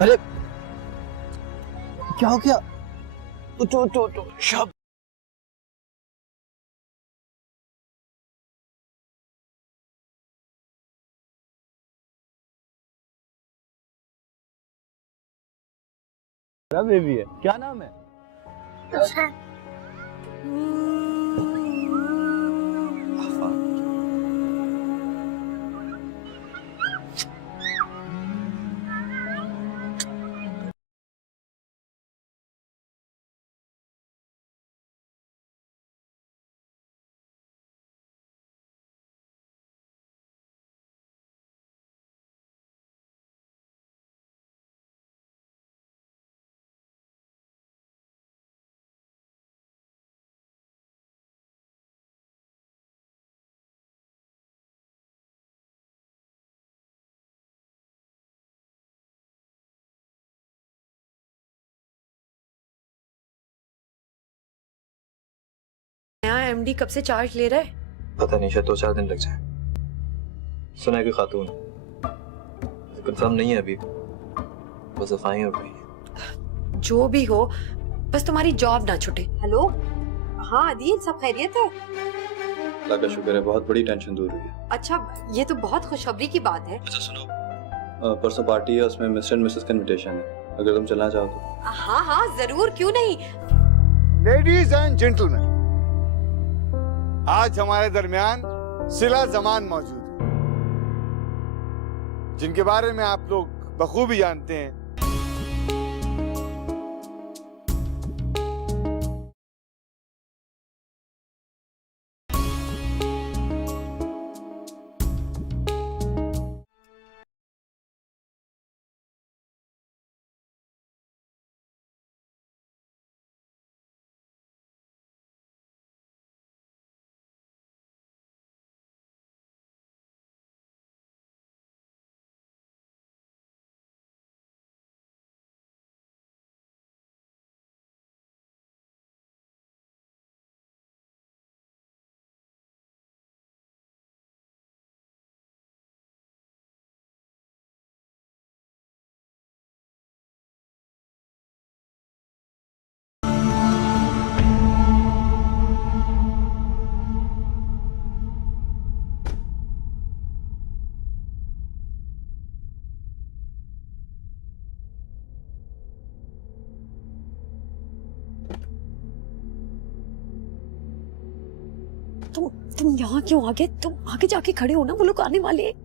अरे क्या हो गया? उठो उठो उठो शब। मेरा बेबी है, क्या नाम है? आफा। नया एमडी कब से चार्ज ले रहा है? पता नहीं, शायद 2-4 दिन लग जाए। सुना है कि खातून कंफर्म नहीं है अभी, बस अफवाहें उड़ रही हैं। जो भी हो, बस तुम्हारी जॉब ना छूटे। हेलो, हाँ आदिल, सब खैरियत है? अल्लाह का शुक्र है, बहुत बड़ी टेंशन दूर हुई है। अच्छा, ये तो बहुत खुशखबरी की बात है। अच्छा सुनो, परसों पार्टी है, उसमें मिस्टर एंड मिसेस का इनविटेशन है, अगर तुम चलना चाहो तो। हाँ हाँ जरूर, क्यों नहीं। लेडीज एंड जेंटलमैन, आज हमारे दरमियान सिला जमान मौजूद है, जिनके बारे में आप लोग बखूबी जानते हैं। तुम यहाँ क्यों आ गए? तुम आगे जाके खड़े हो ना, वो लोग आने वाले हैं।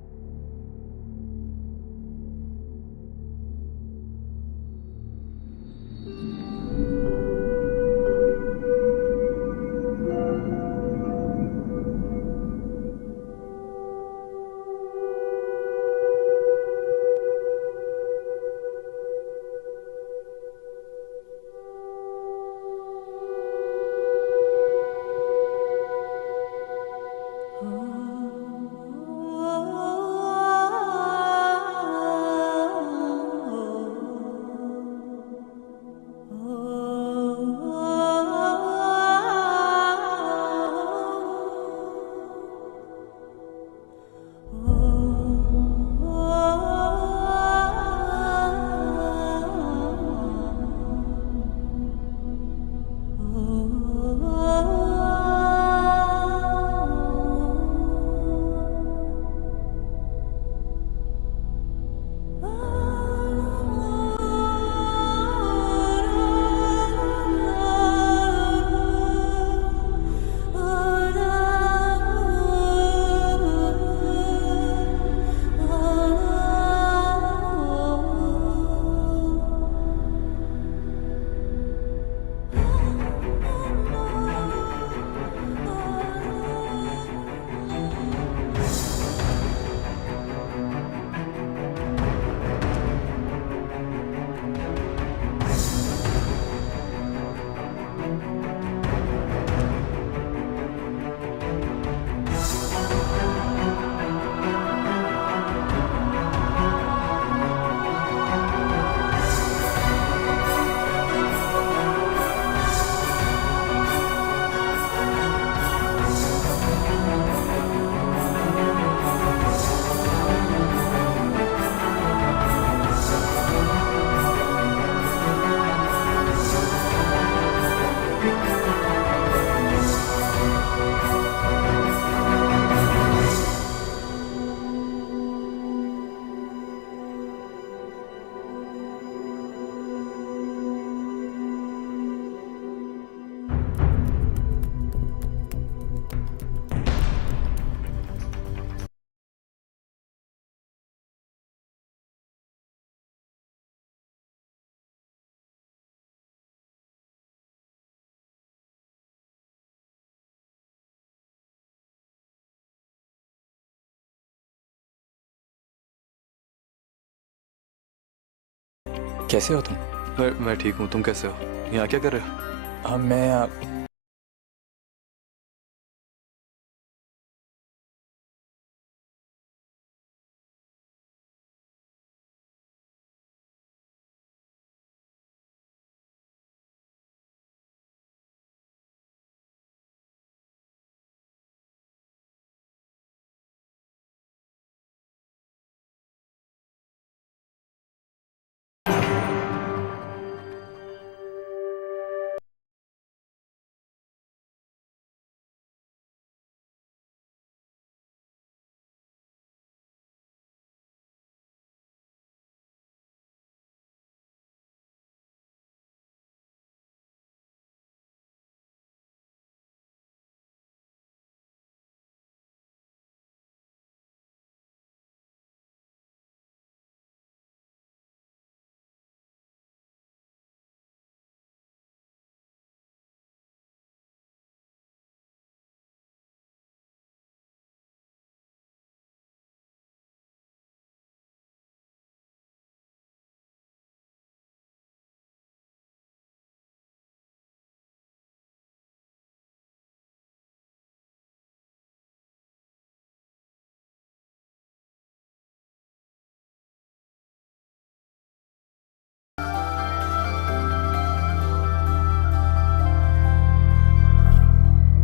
कैसे हो तुम? मैं ठीक हूँ, तुम कैसे हो? यहाँ क्या कर रहे हो? हाँ मैं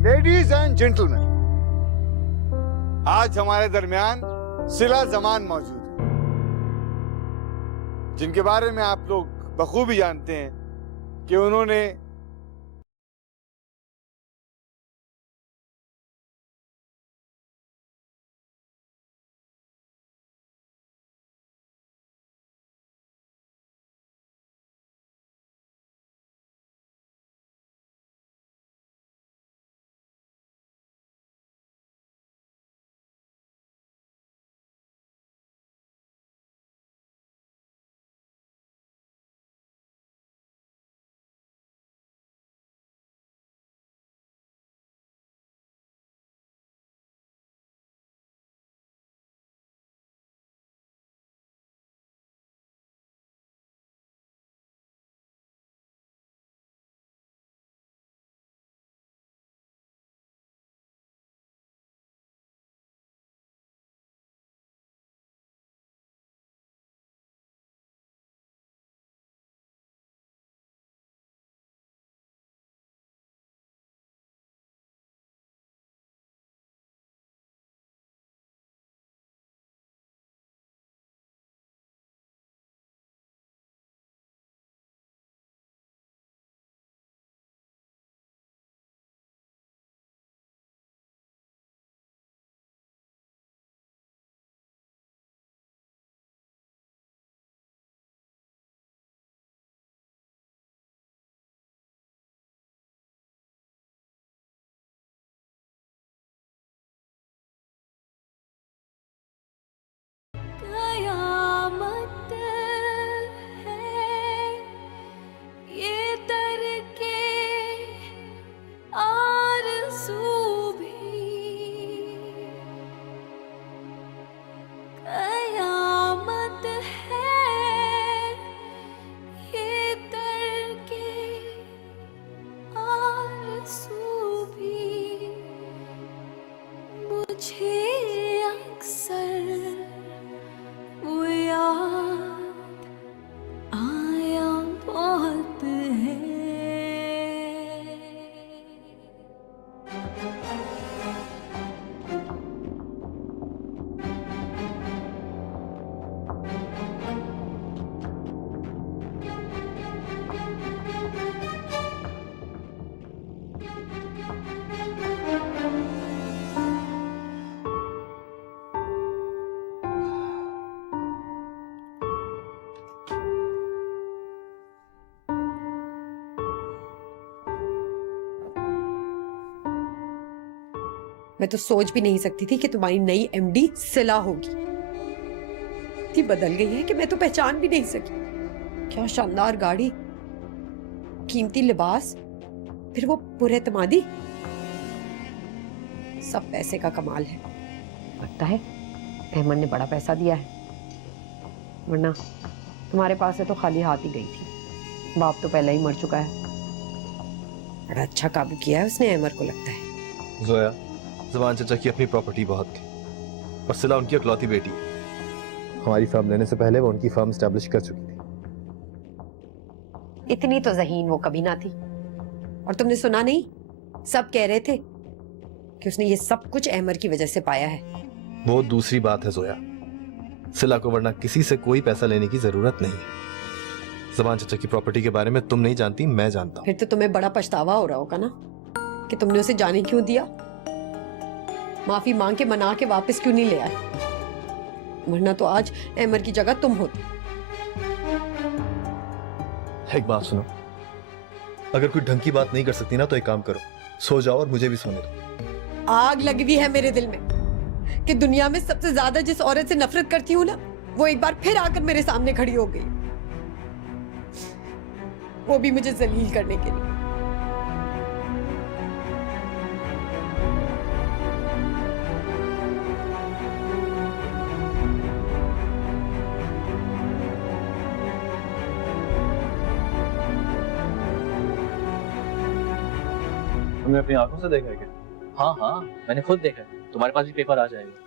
लेडीज एंड जेंटलमैन, आज हमारे दरमियान सिला जमान मौजूद है, जिनके बारे में आप लोग बखूबी जानते हैं कि उन्होंने कयामत है ये दर के आरज़ू भी, कयामत है ये दर के आरज़ू भी, मुझे अक्सर वो याद आया बहुत है। मैं तो सोच भी नहीं सकती थी कि तुम्हारी नई एमडी सिला होगी। इतनी बदल गई है कि मैं तो पहचान भी नहीं सकी। क्या शानदार गाड़ी, कीमती लिबास, फिर वो पुरएतमादी। सब पैसे का कमाल है। लगता है अहमद ने बड़ा पैसा दिया है, वरना तुम्हारे पास से तो खाली हाथ ही गई थी, बाप तो पहले ही मर चुका है। बड़ा अच्छा काबू किया है उसने अहमर को, लगता है। जोया, जमान चाचा की अपनी प्रॉपर्टी बहुत थी और सिला उनकी इकलौती बेटी। हमारी फर्म लेने से पहले वो उनकी फर्म स्टैब्लिश कर चुकी थी। इतनी तो ज़हीन वो कभी ना थी। और तुमने सुना नहीं, सब कह रहे थे कि उसने ये सब कुछ अहमर की वजह से पाया है। वो दूसरी बात है जोया, सिला को वरना किसी से कोई पैसा लेने की जरूरत नहीं है। जमान चाचा की प्रॉपर्टी के बारे में तुम नहीं जानती, मैं जानता हूँ। फिर तो तुम्हें बड़ा पछतावा हो रहा होगा ना कि तुमने उसे जाने क्यों दिया, माफी मांग के मना के वापस क्यों नहीं ले आए, वरना तो आज अहमर की जगह तुम होती। एक बात सुनो, अगर कोई ढंग की बात नहीं कर सकती ना तो एक काम करो, सो जाओ और मुझे भी सोने दो। आग लगी हुई है मेरे दिल में कि दुनिया में सबसे ज्यादा जिस औरत से नफरत करती हूँ ना, वो एक बार फिर आकर मेरे सामने खड़ी हो गई, वो भी मुझे जलील करने के लिए। तुमने अपनी आंखों से देखा है क्या? हाँ हाँ, मैंने खुद देखा है। तुम्हारे पास भी पेपर आ जाएगा।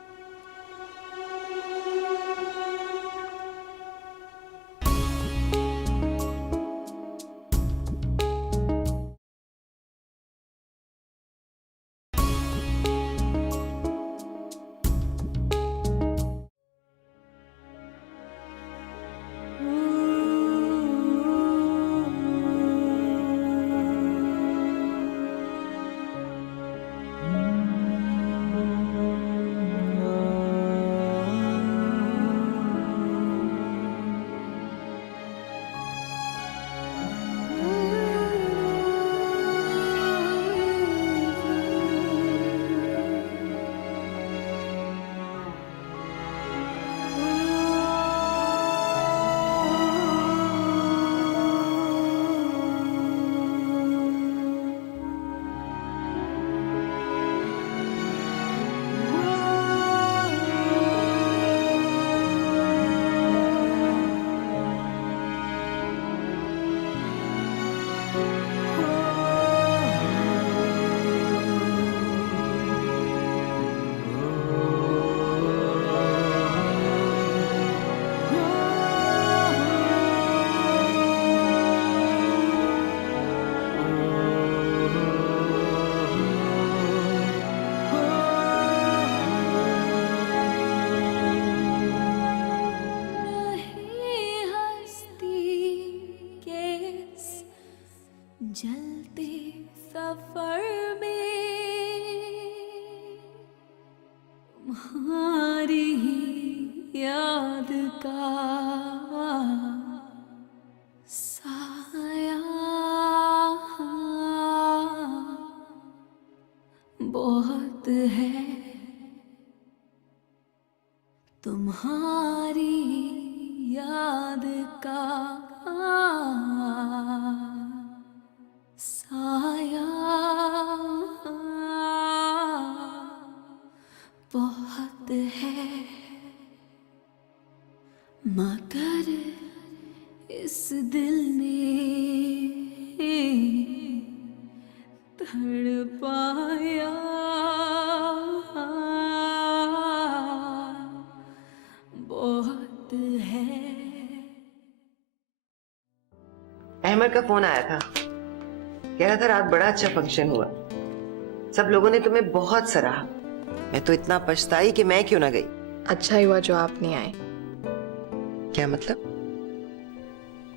जलते सफर में तुम्हारी ही याद का साया बहुत है, तुम्हारी याद का साया बहुत है, मगर इस दिल ने तड़पाया बहुत है। अहमद का फोन आया था, कह रहा था रात बड़ा अच्छा फंक्शन हुआ, सब लोगों ने तुम्हें बहुत सराहा। मैं तो इतना पछताई कि मैं क्यों ना गई। अच्छा ही हुआ जो आप नहीं आए। क्या मतलब?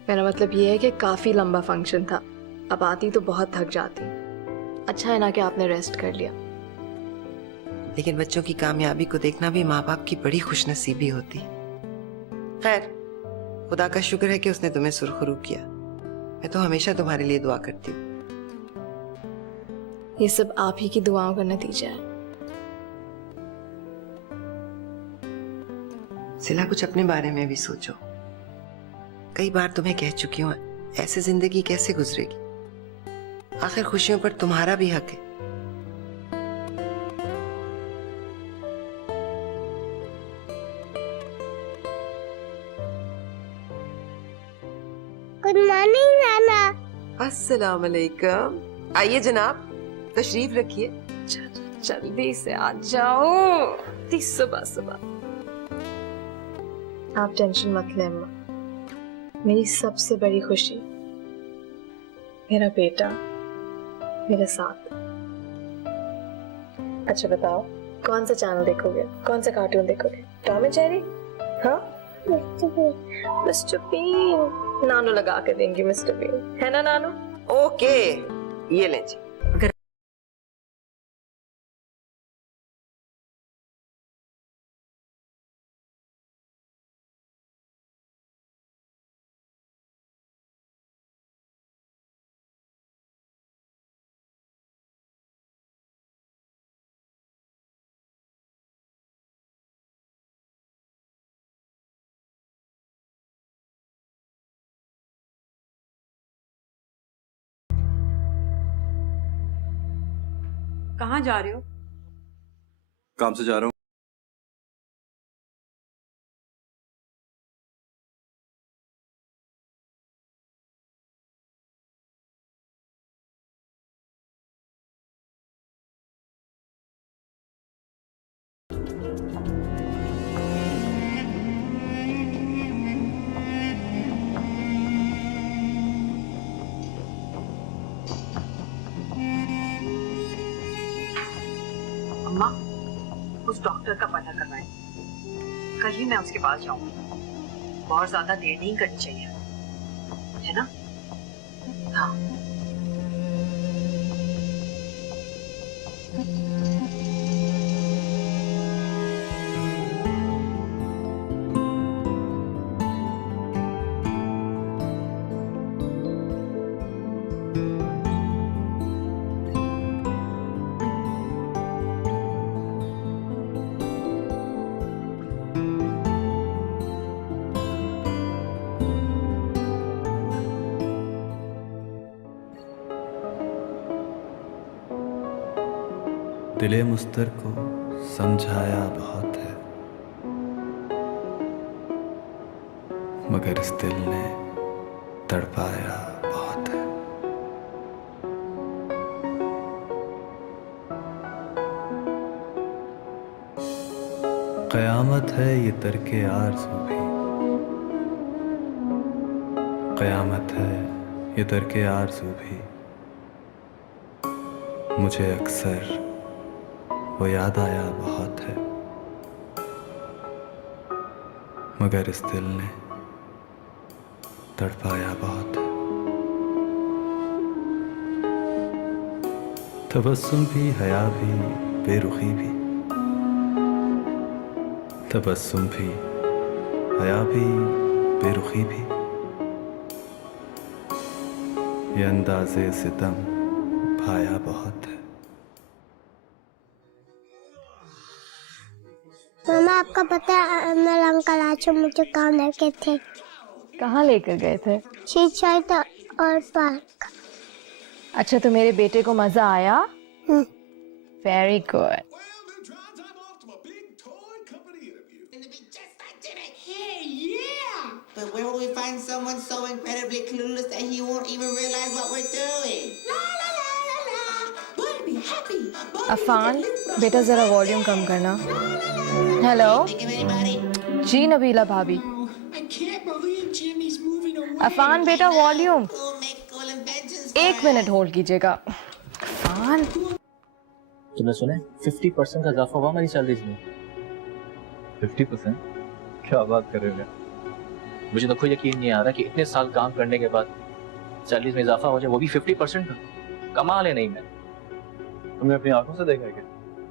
मेरा मतलब ये है कि काफी लंबा फंक्शन था, अब आती तो बहुत थक जाती। अच्छा है ना कि आपने रेस्ट कर लिया। लेकिन बच्चों की कामयाबी को देखना भी माँ बाप की बड़ी खुशनसीबी होती। खैर, खुदा का शुक्र है कि उसने तुम्हें सुरखरू किया। मैं तो हमेशा तुम्हारे लिए दुआ करती हूँ। ये सब आप ही की दुआओं का नतीजा है। सिला, कुछ अपने बारे में भी सोचो। कई बार तुम्हें कह चुकी हूँ, ऐसे जिंदगी कैसे गुजरेगी। आखिर खुशियों पर तुम्हारा भी हक है। गुड मॉर्निंग नाना। अस्सलाम वालेकुम। आइए जनाब, तशरीफ रखिए। जल्दी से आ जाओ, इतनी सुबह सुबह। आप टेंशन मत लें अम्मा, मेरी सबसे बड़ी खुशी मेरा बेटा मेरे साथ। अच्छा बताओ, कौन सा चैनल देखोगे, कौन सा कार्टून देखोगे? Tom and Jerry? हाँ, मिस्टर बीन। नानू लगा के देंगी मिस्टर बीन, है ना नानू? ओके, ये लें जी। कहाँ जा रहे हो? काम से जा रहा हूँ। अम्मा, उस डॉक्टर का पता करवाएं। कल ही मैं उसके पास जाऊंगी। बहुत ज्यादा देर नहीं करनी चाहिए, है ना? हाँ। दिले मुस्तर को समझाया बहुत है, मगर इस दिल ने तड़पाया बहुत है। कयामत है ये तरके आरज़ू भी, कयामत है ये तरके आरज़ू भी। मुझे अक्सर वो याद आया बहुत है, मगर इस दिल ने तड़पाया बहुत है। तबस्सुम भी, हया भी, बेरुखी भी, तबस्सुम भी, हया भी, बेरुखी भी, ये अंदाज़े सितम भाया बहुत है। मामा, आपका पता है अनल अंकल आज मुझे कहाँ लेके थे? कहाँ लेकर गए थे? शीशा और पार्क। अच्छा, तो मेरे बेटे को मजा आया? Very good. But where will we find someone so incredibly clueless that he won't even realize what we're doing? La la la la la. Boy, be happy. Afan, बेटा जरा वॉल्यूम कम करना। हेलो जी नबीला भाभी। अफान बेटा वॉल्यूम। एक मिनट होल्ड कीजिएगा। अफान, तुमने सुना है 50% का इजाफा हुआ हमारी सैलरीज में। 50%? क्या बात कर रहे हो? मुझे तो कोई यकीन नहीं आ रहा कि इतने साल काम करने के बाद सैलरीज में इजाफा हो जाए, वो भी 50% का। कमाल है। नहीं, मैं तुमने अपनी आंखों से देखा है क्या?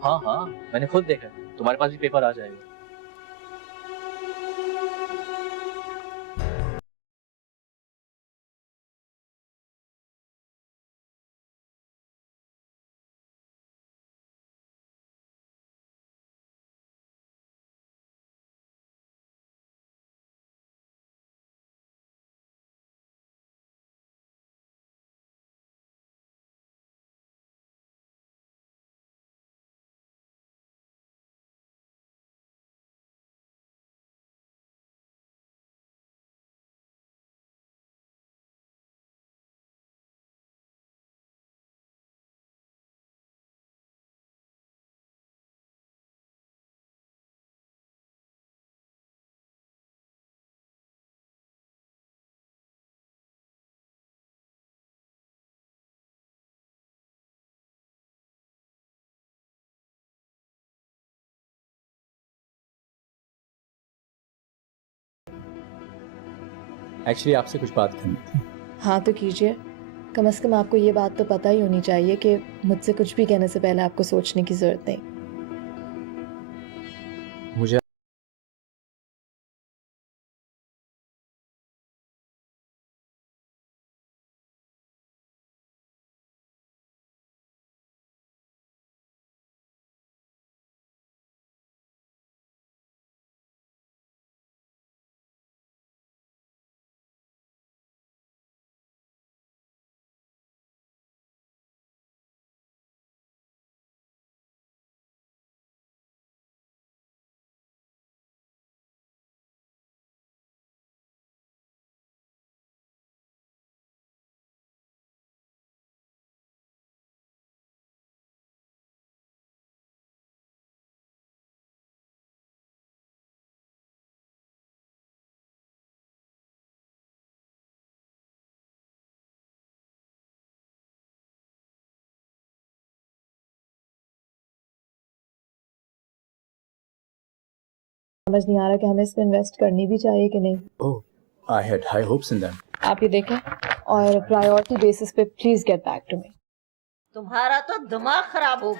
हाँ हाँ, मैंने खुद देखा। तुम्हारे पास भी पेपर आ जाएगा। एक्चुअली आपसे कुछ बात करनी थी। हाँ तो कीजिए। कम से कम आपको ये बात तो पता ही होनी चाहिए कि मुझसे कुछ भी कहने से पहले आपको सोचने की जरूरत नहीं। मुझे समझ नहीं आ रहा कि हमें इस पे इन्वेस्ट करनी भी चाहिए कि नहीं। Oh I had high hopes in that. आप ये देखें और प्रायोरिटी बेसिस पे please get back to me. तुम्हारा तो दिमाग खराब हो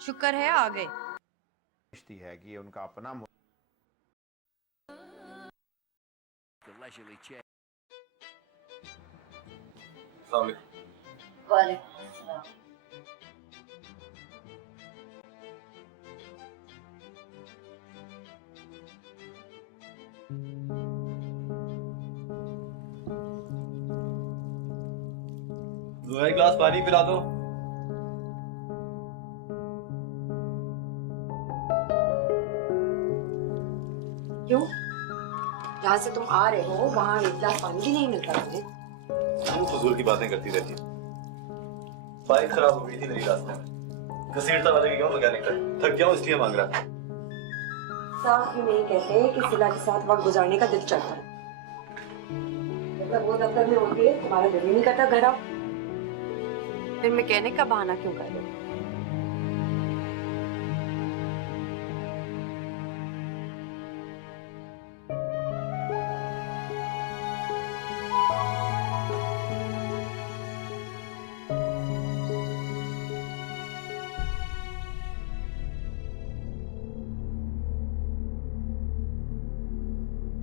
शुक्र है आ गए। है कि उनका अपना एक गिलास पानी पिला दो। क्यों? जहाँ से तुम आ रहे हो वहाँ एक गिलास पानी भी नहीं मिलता तुम्हें? क्यों फजूल की बातें करती रहती है? बाइक खराब हो गई थी मेरी रास्ते में, घसीटता वाले की क्यों मैकेनिक का, थक गया हूँ इसलिए मांग रहा। साफ ही नहीं कहते कि सिला के साथ वक्त गुजारने का दिल चाहता है। मतलब वो दफ्तर में होती है तुम्हारा दिल ही नहीं करता घर आओ, फिर मैकेनिक का बहाना क्यों कर रहे हो?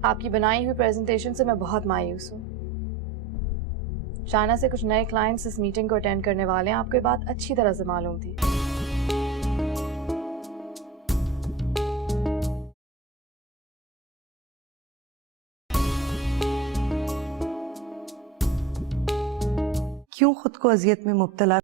आपकी बनाई हुई प्रेजेंटेशन से मैं बहुत मायूस हूँ। चाइना से कुछ नए क्लाइंट्स इस मीटिंग को अटेंड करने वाले हैं, आपको ये बात अच्छी तरह से मालूम थी। क्यों खुद को अजियत में मुब्तला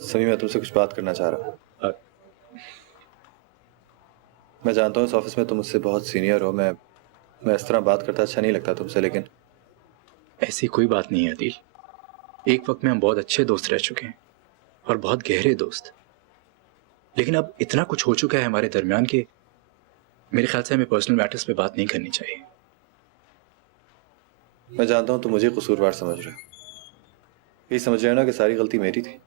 समी, मैं तुमसे कुछ बात करना चाह रहा हूँ। मैं जानता हूँ इस ऑफिस में तुम मुझसे बहुत सीनियर हो, मैं इस तरह बात करता अच्छा नहीं लगता तुमसे, लेकिन ऐसी कोई बात नहीं है अदील। एक वक्त में हम बहुत अच्छे दोस्त रह चुके हैं और बहुत गहरे दोस्त, लेकिन अब इतना कुछ हो चुका है हमारे दरमियान कि मेरे ख्याल से हमें पर्सनल मैटर्स पे बात नहीं करनी चाहिए। मैं जानता हूँ तुम मुझे कसूरवार समझ रहे हो, यही समझ रहे हो ना कि सारी गलती मेरी थी।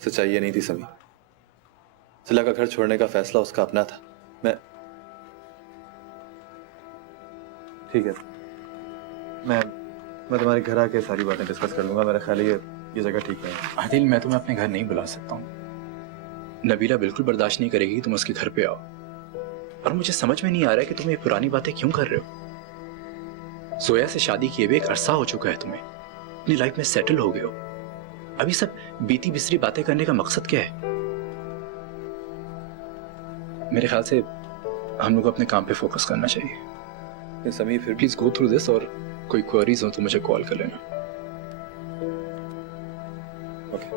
सच्चाई ये नहीं थी समी, सिला का घर छोड़ने का फैसला उसका अपना था। ठीक है, मैं तुम्हारे घर आके सारी बातें डिस्कस कर लूंगा। मेरा ख्याल है ये जगह ठीक है। आदिल, मैं तुम्हें अपने घर नहीं बुला सकता हूँ। नबीला बिल्कुल बर्दाश्त नहीं करेगी कि तुम उसके घर पे आओ, और मुझे समझ में नहीं आ रहा है कि तुम ये पुरानी बातें क्यों कर रहे हो। जोया से शादी किए हुए एक अरसा हो चुका है, तुम्हें अपनी लाइफ में सेटल हो गए हो। अभी सब बीती बिसरी बातें करने का मकसद क्या है? मेरे ख्याल से हम लोग अपने काम पे फोकस करना चाहिए। समी, फिर प्लीज गो थ्रू दिस, और कोई क्वेरीज हो तो मुझे कॉल कर लेना। ओके।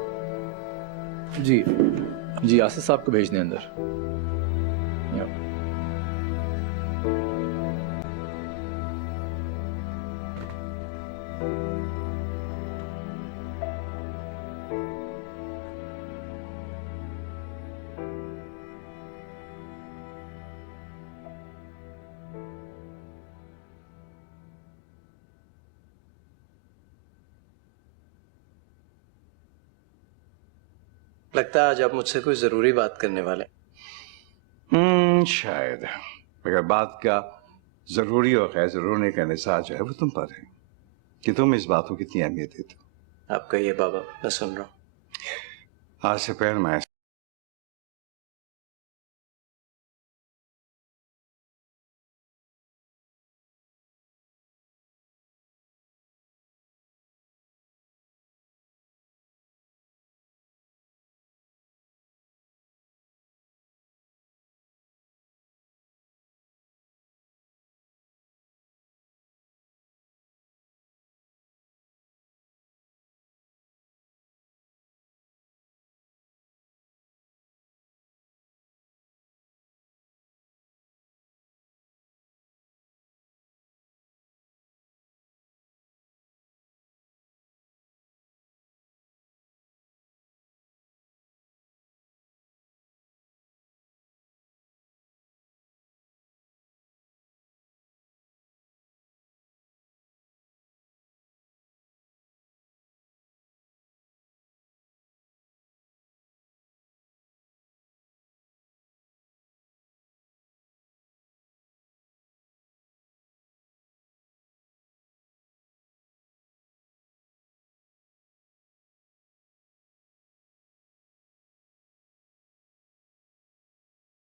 जी आसिफ साहब को भेज दें अंदर। लगता है आज आप मुझसे कोई जरूरी बात करने वाले। शायद, मगर बात का जरूरी और गैर जरूरी का निसार जो है वो तुम पर है कि तुम इस बात को कितनी अहमियत देते हो। आप कहिए बाबा, मैं सुन रहा हूँ। आज से पहले मैं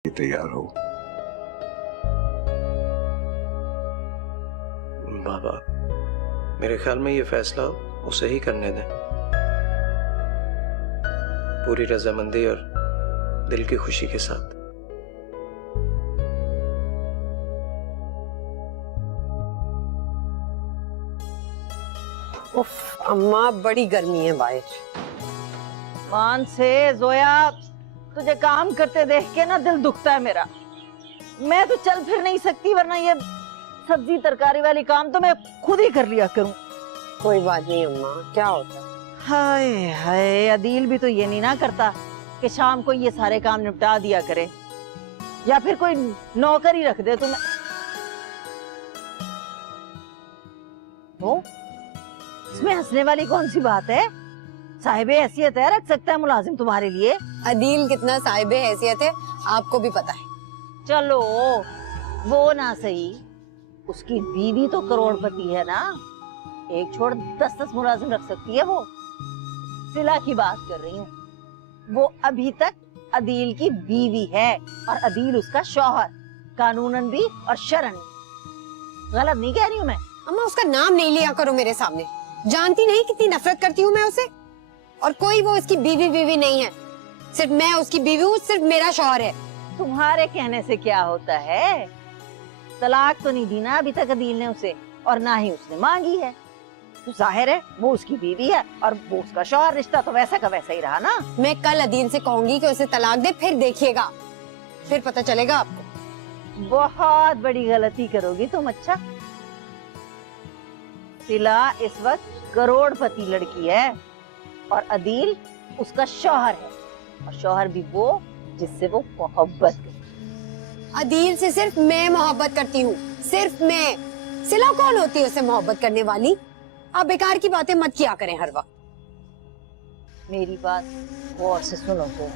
तैयार हो। बाबा, मेरे ख्याल में ये फैसला उसे ही करने दें, पूरी रजामंदी और दिल की खुशी के साथ। उफ अम्मा, बड़ी गर्मी है बाहर। मान से जोया, तुझे काम करते देख के ना दिल दुखता है मेरा। मैं तो चल फिर नहीं सकती, वरना ये सब्जी तरकारी वाली काम तो मैं खुद ही कर लिया करूं। कोई बात नहीं अम्मा, क्या होता है। हाय हाय, अदील भी तो ये नहीं ना करता कि शाम को ये सारे काम निपटा दिया करे, या फिर कोई नौकर ही रख दे तुम्हें। तो इसमें हंसने वाली कौन सी बात है? साहिबे हैसियत है, रख सकता है मुलाजिम तुम्हारे लिए। अदील कितना साहिबे हैसियत है आपको भी पता है। चलो वो ना सही, उसकी बीवी तो करोड़पति है ना, एक छोड़ 10-10 मुलाजिम रख सकती है वो। सिला की बात कर रही हूँ, वो अभी तक अदील की बीवी है और अदील उसका शौहर, कानूनन भी और शरन। गलत नहीं कह रही हूँ मैं। अम्मा, उसका नाम नहीं लिया करो मेरे सामने, जानती नहीं कितनी नफरत करती हूँ मैं उसे। और कोई वो उसकी बीवी नहीं है, सिर्फ मैं उसकी बीवी हूँ, सिर्फ मेरा शौहर है। तुम्हारे कहने से क्या होता है? तलाक तो नहीं दी ना अभी तक अदील ने उसे, और ना ही उसने मांगी है। तो जाहिर है वो उसकी बीवी है और वो उसका शौहर, रिश्ता तो वैसा का वैसा ही रहा ना। मैं कल अदील से कहूंगी कि उसे तलाक दे, फिर देखिएगा, फिर पता चलेगा आपको। बहुत बड़ी गलती करोगी तुम। अच्छा, सिला इस वक्त करोड़पति लड़की है और अदील उसका शौहर है, और शौहर भी वो जिससे वो मोहब्बत करती। अदील से सिर्फ मैं मोहब्बत करती हूँ, सिर्फ मैं। सिला कौन होती है उससे मोहब्बत करने वाली? आप बेकार की बातें मत किया करें हर वक्त। मेरी बात गौर से सुनो तो,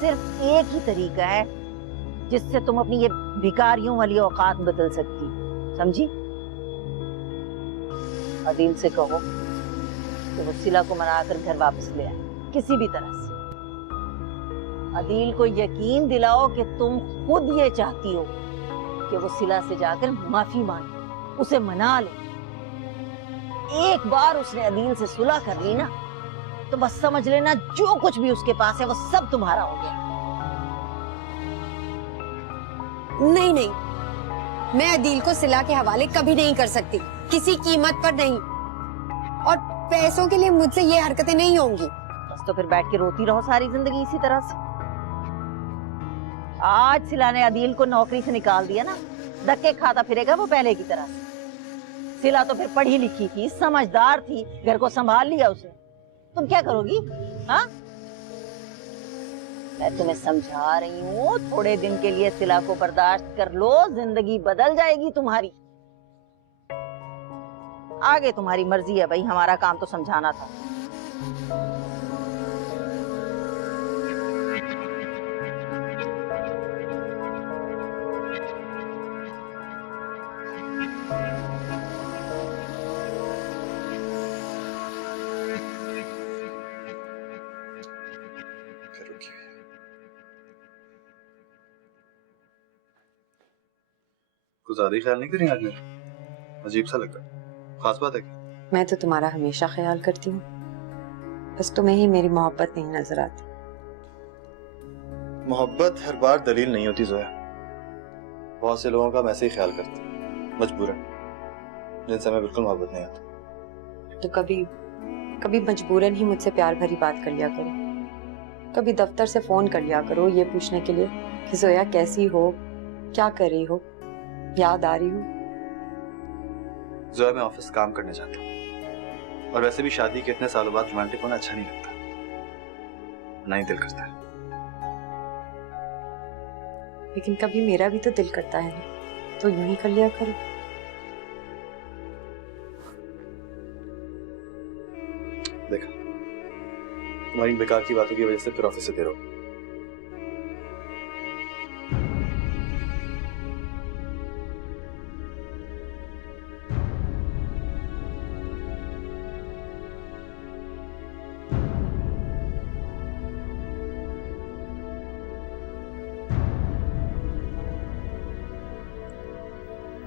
सिर्फ एक ही तरीका है जिससे तुम अपनी ये भिखारियों वाली औकात बदल सकती, समझी? अदील से कहो कि वो सिला को मनाकर घर वापस ले आए, किसी भी तरह से। अदील को यकीन दिलाओ कि तुम खुद ये चाहती हो कि वो सिला से जाकर माफी मांगे, उसे मना ले। एक बार उसने अदील से सुलह कर ली ना, तो बस समझ लेना जो कुछ भी उसके पास है वो सब तुम्हारा हो गया। नहीं नहीं, मैं अदील को सिला के हवाले कभी नहीं कर सकती, किसी कीमत पर नहीं। और पैसों के लिए मुझसे ये हरकतें नहीं होंगी। बस तो फिर बैठ के रोती रहो सारी जिंदगी इसी तरह से। आज सिला ने अदील को नौकरी से निकाल दिया ना, धक्के खाता फिरेगा वो पहले की तरह। सिला तो फिर पढ़ी लिखी थी, समझदार थी, घर को संभाल लिया उसे। तुम क्या करोगी? हाँ, मैं तुम्हें समझा रही हूँ, थोड़े दिन के लिए सिला को बर्दाश्त कर लो, जिंदगी बदल जाएगी तुम्हारी। आगे तुम्हारी मर्जी है भाई, हमारा काम तो समझाना था। कुछ ज्यादा ही ख्याल नहीं करेंगे आज मेरा? अजीब सा लग रहा है, खास बात है क्या? मैं तो तुम्हारा हमेशा ख्याल करती हूँ, बस तुम्हें ही मेरी मोहब्बत नहीं नजर आती। मोहब्बत हर बार दलील नहीं होती जोया। बहुत से लोगों का हम ऐसे ही ख्याल करते हैं, मजबूरन, जिनसे हमें बिल्कुल मोहब्बत नहीं आती। तो कभी मजबूरन ही मुझसे प्यार भरी बात कर लिया करो। कभी दफ्तर से फोन कर लिया करो ये पूछने के लिए कि जोया कैसी हो, क्या कर रही हो, याद आ रही हो। जोया, मैं ऑफिस काम करने जाता हूँ, और वैसे भी शादी के इतने सालों बाद रोमांटिक होना अच्छा नहीं लगता, ना ही दिल करता है। लेकिन कभी मेरा भी तो दिल करता है ना, तो यूं ही कर लिया करो। देखा, तुम्हारी बेकार की बातों की वजह से फिर ऑफिस से देर हो।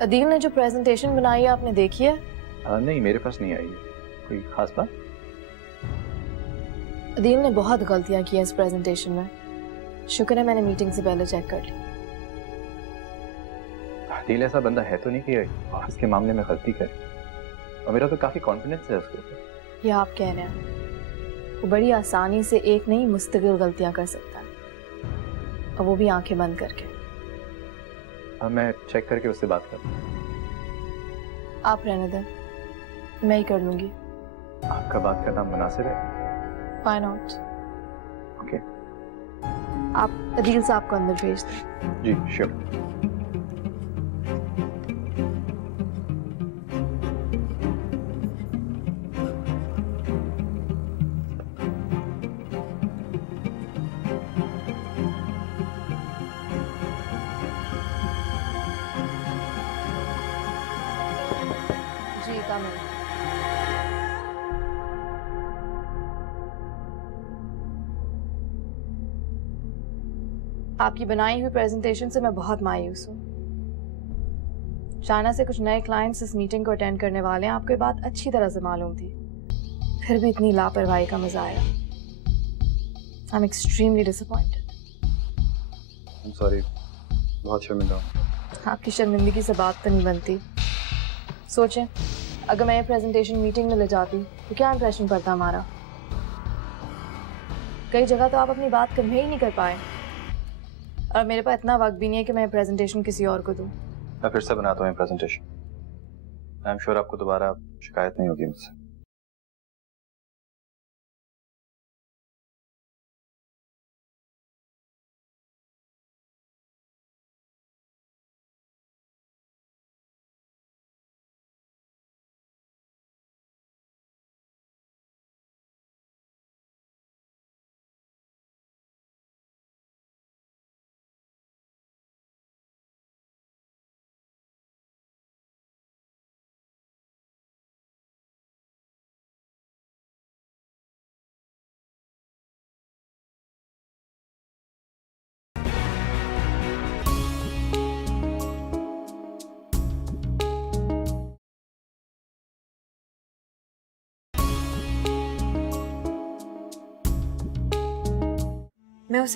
अदील ने जो प्रेजेंटेशन बनाई है आपने देखी है? नहीं, मेरे पास नहीं आई है। कोई खास बात? अदील ने बहुत गलतियां की हैं इस प्रेजेंटेशन में। शुक्र है मैंने मीटिंग से पहले चेक कर ली। अदील ऐसा बंदा है तो नहीं कि इसके मामले में गलती करे, और मेरा तो काफी कॉन्फिडेंस है उसके ऊपर। ये आप कह रहे हैं, वो बड़ी आसानी से एक नहीं मुस्तकिल गलतियां कर सकता है, और वो भी आंखें बंद करके। अब मैं चेक करके उससे बात करूँ। आप रहने दें, मैं ही कर लूंगी। आपका बात करना मुनासिब है? Why not? ओके। आप अदील साहब को अंदर भेज दें। जी श्योर। जी कम है। आपकी बनाई हुई प्रेजेंटेशन से मैं बहुत मायूस हूँ। चाइना से कुछ नए क्लाइंट्स इस मीटिंग को अटेंड करने वाले हैं, आपको ये बात अच्छी तरह से मालूम थी, फिर भी इतनी लापरवाही का मजा आया। I am extremely disappointed. I'm sorry, बहुत शर्मिंदा हूँ। आपकी शर्मिंदगी से बात तो नहीं बनती, सोचें, अगर मैं ये प्रेजेंटेशन मीटिंग में ले जाती तो क्या इंप्रेशन पड़ता हमारा। कई जगह तो आप अपनी बात कन्वे ही नहीं कर पाए, और मेरे पास इतना वक्त भी नहीं है कि मैं प्रेजेंटेशन किसी और को दूं। मैं फिर से बनाता हूँ प्रेजेंटेशन। आई एम श्योर आपको दोबारा शिकायत नहीं होगी मुझसे। मैं उसे